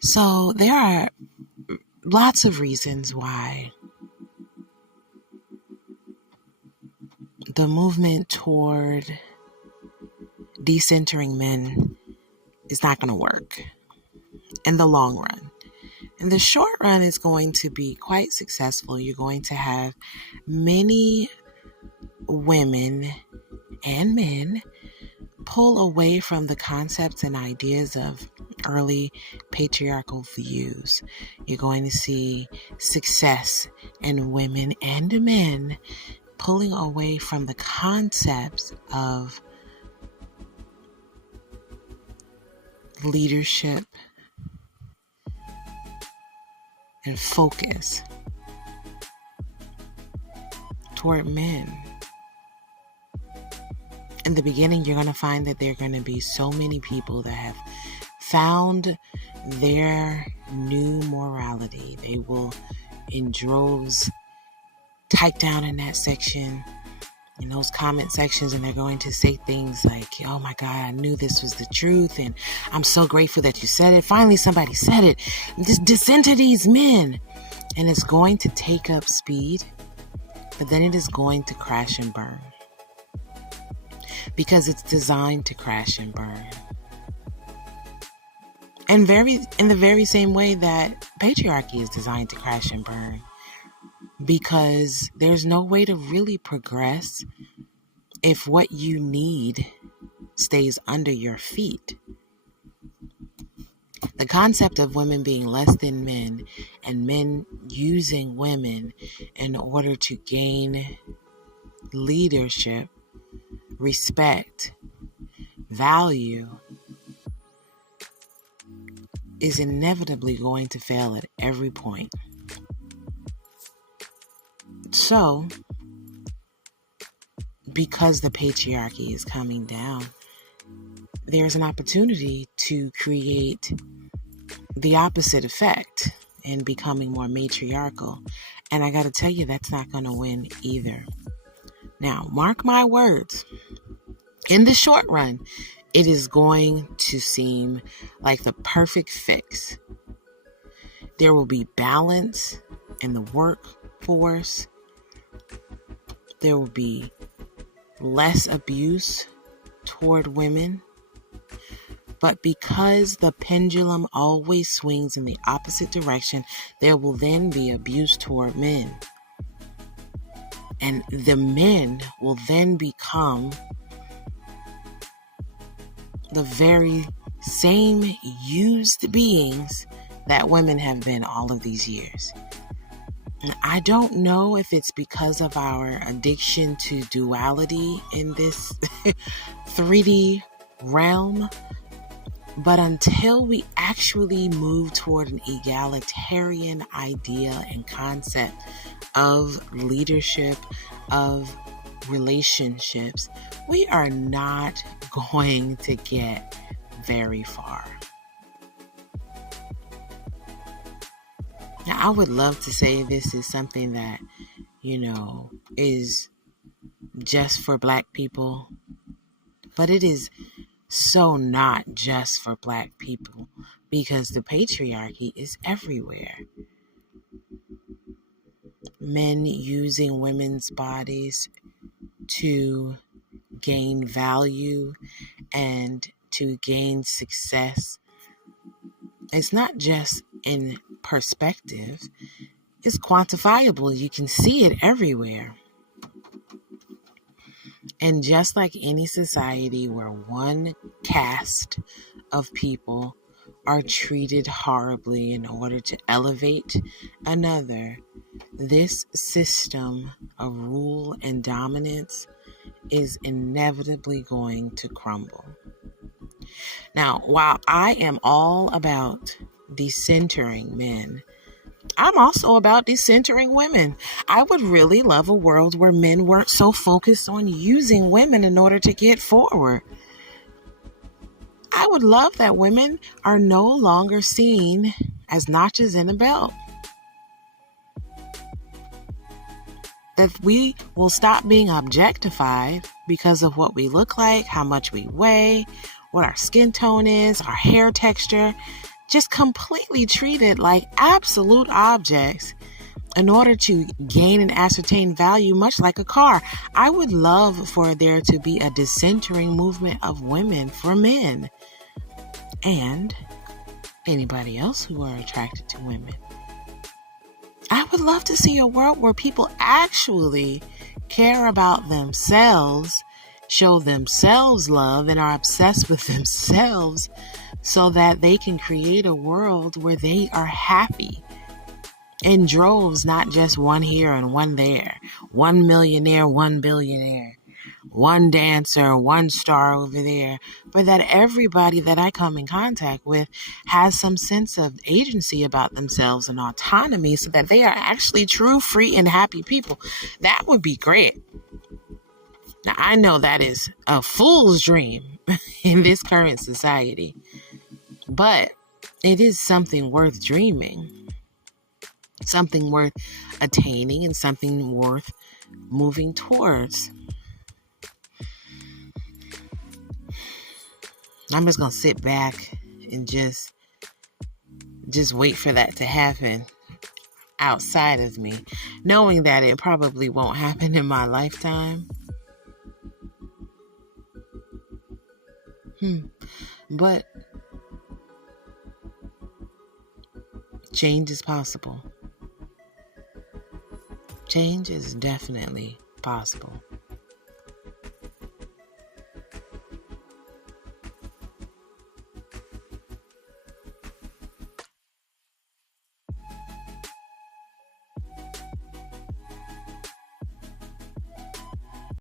So there are lots of reasons why the movement toward decentering men is not going to work in the long run. In the short run, it's going to be quite successful. You're going to have many women and men pull away from the concepts and ideas of early patriarchal views. You're going to see success in women and men pulling away from the concepts of leadership and focus toward men. In the beginning, you're going to find that there are going to be so many people that have found their new morality. They will, in droves, type down in that section, in those comment sections, and they're going to say things like, oh my God, I knew this was the truth, and I'm so grateful that you said it. Finally, somebody said it. Just dissent these men. And it's going to take up speed, but then it is going to crash and burn. Because it's designed to crash and burn. And in the very same way that patriarchy is designed to crash and burn. Because there's no way to really progress if what you need stays under your feet. The concept of women being less than men and men using women in order to gain leadership, respect, value is inevitably going to fail at every point. So, because the patriarchy is coming down, there's an opportunity to create the opposite effect and becoming more matriarchal. And I got to tell you, that's not going to win either. Now, mark my words. In the short run, it is going to seem like the perfect fix. There will be balance in the workforce. There will be less abuse toward women. But because the pendulum always swings in the opposite direction, there will then be abuse toward men. And the men will then become the very same used beings that women have been all of these years. I don't know if it's because of our addiction to duality in this 3D realm, but until we actually move toward an egalitarian idea and concept of leadership, of relationships, we are not going to get very far. Now, I would love to say this is something that, is just for Black people, but it is so not just for Black people because the patriarchy is everywhere. Men using women's bodies to gain value and to gain success. It's not just in perspective, it's quantifiable. You can see it everywhere. And just like any society where one caste of people are treated horribly in order to elevate another, this system of rule and dominance is inevitably going to crumble. Now, while I am all about decentering men, I'm also about decentering women. I would really love a world where men weren't so focused on using women in order to get forward. I would love that women are no longer seen as notches in a belt. That we will stop being objectified because of what we look like, how much we weigh, what our skin tone is, our hair texture. just completely treated like absolute objects in order to gain and ascertain value, much like a car. I would love for there to be a decentering movement of women for men and anybody else who are attracted to women. I would love to see a world where people actually care about themselves, show themselves love, and are obsessed with themselves so that they can create a world where they are happy in droves, not just one here and one there, one millionaire, one billionaire, one dancer, one star over there, but that everybody that I come in contact with has some sense of agency about themselves and autonomy so that they are actually true, free, and happy people. That would be great. Now, I know that is a fool's dream in this current society, but it is something worth dreaming. Something worth attaining and something worth moving towards. I'm just going to sit back and just wait for that to happen outside of me, knowing that it probably won't happen in my lifetime. But change is possible. Change is definitely possible.